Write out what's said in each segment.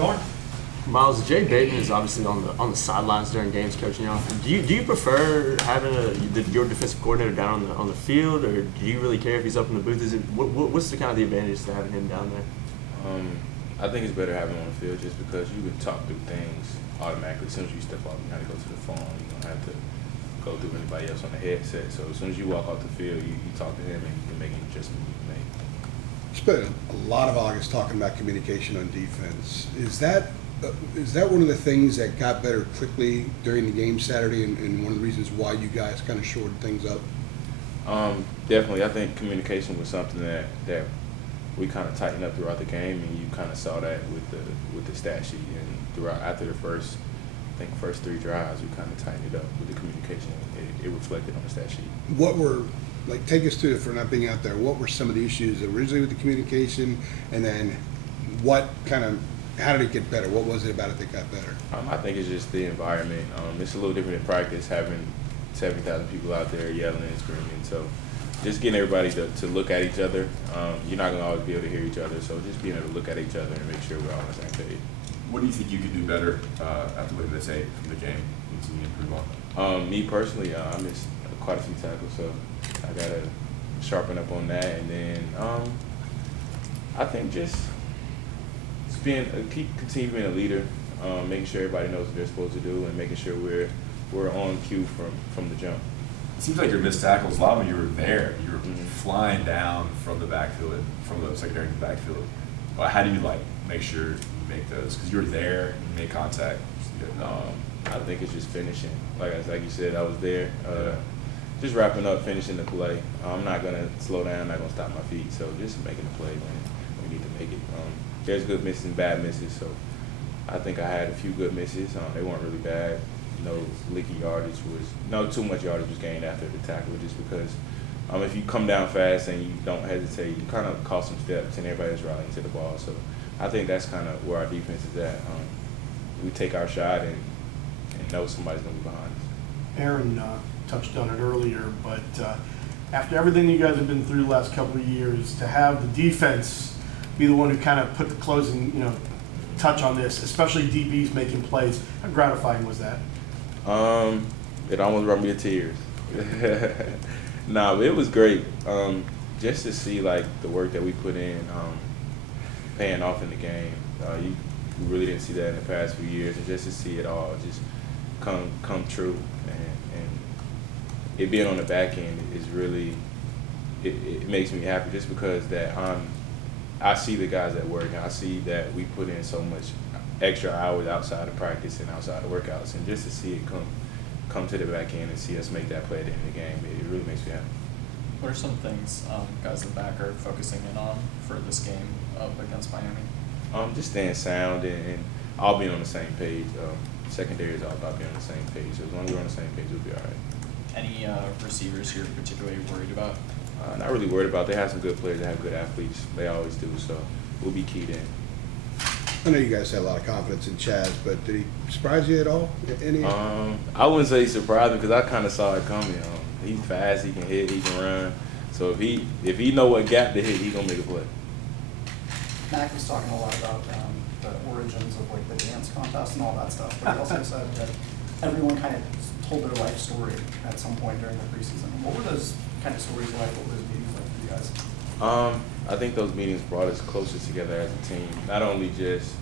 Dorn. Myles, Jay Bateman is obviously on the sidelines during games coaching y'all. Do you prefer having your defensive coordinator down on the field, or do you really care if he's up in the booth? What's the kind of the advantage to having him down there? I think it's better having him on the field just because you can talk through things automatically. As soon as you step off, you have to go to the phone. You don't have to go through anybody else on the headset. So as soon as you walk off the field, you talk to him and you can make any adjustment you can make. Spent a lot of August talking about communication on defense. Is that one of the things that got better quickly during the game Saturday, and one of the reasons why you guys kind of shored things up? Definitely. I think communication was something that we kind of tightened up throughout the game, and you kind of saw that with the stat sheet. And throughout after the first 3 drives, we kind of tightened it up with the communication. It reflected on the stat sheet. What were, take us through it for not being out there. What were some of the issues originally with the communication, and then how did it get better? What was it about it that got better? I think it's just the environment. It's a little different in practice, having 70,000 people out there yelling and screaming. So just getting everybody to look at each other. You're not going to always be able to hear each other, so just being able to look at each other and make sure we're all on the same page. What do you think you could do better after looking at this 8 from the game? What do you improve on? Me personally, I missed quite a few tackles, so I got to sharpen up on that. And then I think just continue being a leader, making sure everybody knows what they're supposed to do, and making sure we're on cue from the jump. It seems like your missed tackles, a lot of them you were there. You were flying down from the backfield, from the secondary to the backfield. Well, how do you make sure you make those? Because you were there, you made contact. I think it's just finishing. Like you said, I was there. Just wrapping up, finishing the play. I'm not gonna slow down. I'm not gonna stop my feet. So just making the play when we need to make it. There's good misses and bad misses. So I think I had a few good misses. They weren't really bad. No leaky yardage too much yardage was gained after the tackle, just because if you come down fast and you don't hesitate, you kind of cost some steps and everybody's rallying to the ball. So I think that's kind of where our defense is at. We take our shot and know somebody's going to be behind us. Aaron touched on it earlier, but after everything you guys have been through the last couple of years, to have the defense be the one who kind of put the closing, touch on this, especially DBs making plays, how gratifying was that? It almost brought me to tears. But it was great. Just to see the work that we put in, paying off in the game. You really didn't see that in the past few years, and just to see it all just come true, and it being on the back end is really it makes me happy, just because that I see the guys at work, and I see that we put in so much extra hours outside of practice and outside of workouts, and just to see it come to the back end and see us make that play at the end of the game, it really makes me happy. What are some things guys in the back are focusing in on for this game up against Miami? Just staying sound and all being on the same page. Secondary is all about being on the same page. So as long as we're on the same page, we'll be all right. Any receivers you're particularly worried about? Not really worried about. They have some good players. They have good athletes. They always do. So we'll be keyed in. I know you guys had a lot of confidence in Chaz, but did he surprise you at all? I wouldn't say he surprised me, because I kind of saw it coming. He's fast. He can hit. He can run. So if he know what gap to hit, he's gonna make a play. Mac was talking a lot about the origins of the dance contest and all that stuff, but he also said that everyone kind of told their life story at some point during the preseason. What were those kind of stories like? What were those meetings like for you guys? I think those meetings brought us closer together as a team. Not only just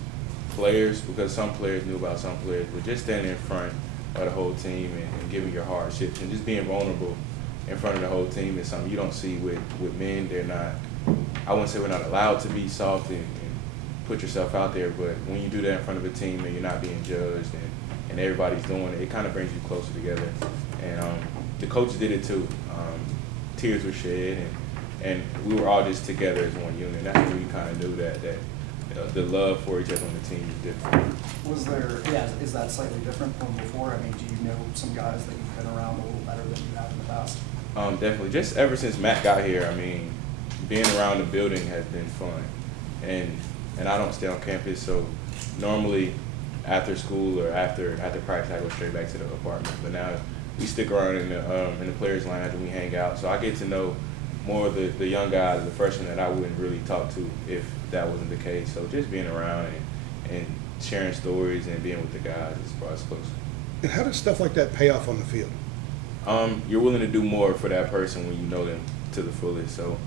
players, because some players knew about some players, but just standing in front of the whole team and giving your hardships and just being vulnerable in front of the whole team is something you don't see with men. They're not, I wouldn't say we're not allowed to be soft and put yourself out there, but when you do that in front of a team and you're not being judged and everybody's doing it, it kind of brings you closer together. And the coaches did it too. Tears were shed, and we were all just together as one unit. That's when we kind of knew that the love for each other on the team is different. Is that slightly different from before? I mean, do you know some guys that you've been around a little better than you have in the past? Definitely. Just ever since Matt got here, I mean, being around the building has been fun. And I don't stay on campus, so normally after school or after practice, I go straight back to the apartment. But now we stick around in the players' lounge and we hang out. So I get to know more of the young guys, the freshmen that I wouldn't really talk to if that wasn't the case. So just being around and sharing stories and being with the guys as far as close. And how does stuff like that pay off on the field? You're willing to do more for that person when you know them to the fullest. So,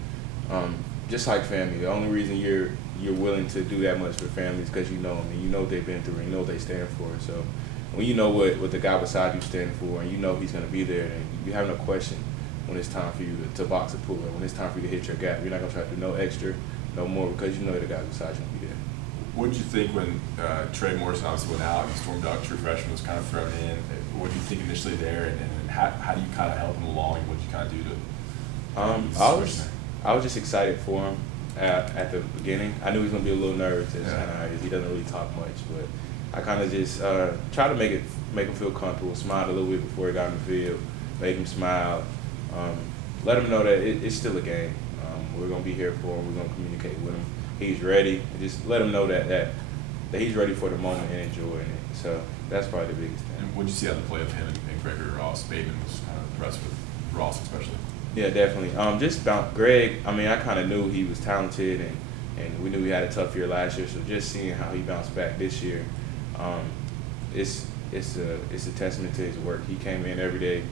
just like family, the only reason you're willing to do that much for family is because you know them and you know what they've been through and you know what they stand for. So, when you know what the guy beside you standing for and you know he's going to be there, and you have no question when it's time for you to box a pull or when it's time for you to hit your gap. You're not going to try to do no extra, no more, because you know the guy beside you will be there. What did you think when Trey Morrison obviously went out, he stormed out, true freshman was kind of thrown in? What did you think initially there, and how do you kind of help him along, and what did you kind of do to I was just excited for him at the beginning. I knew he was going to be a little nervous. It's kind of how he is. He doesn't really talk much, but I kind of just try to make him feel comfortable, smiled a little bit before he got in the field, made him smile, let him know that it's still a game. We're going to be here for him. We're going to communicate with him. He's ready. Just let him know that he's ready for the moment and enjoying it. So that's probably the biggest thing. And what did you see on the play of him and Gregory Ross? Bateman was kind of impressed with Ross especially. Yeah, definitely. Greg, I mean, I kind of knew he was talented, and we knew he had a tough year last year. So just seeing how he bounced back this year, it's a testament to his work. He came in every day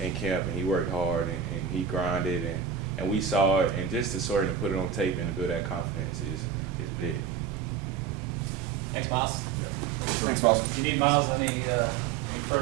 in camp and he worked hard and he grinded and we saw it, and just to sort of put it on tape and to build that confidence is big. Thanks, Myles. Thanks, Miles. If you need Myles any further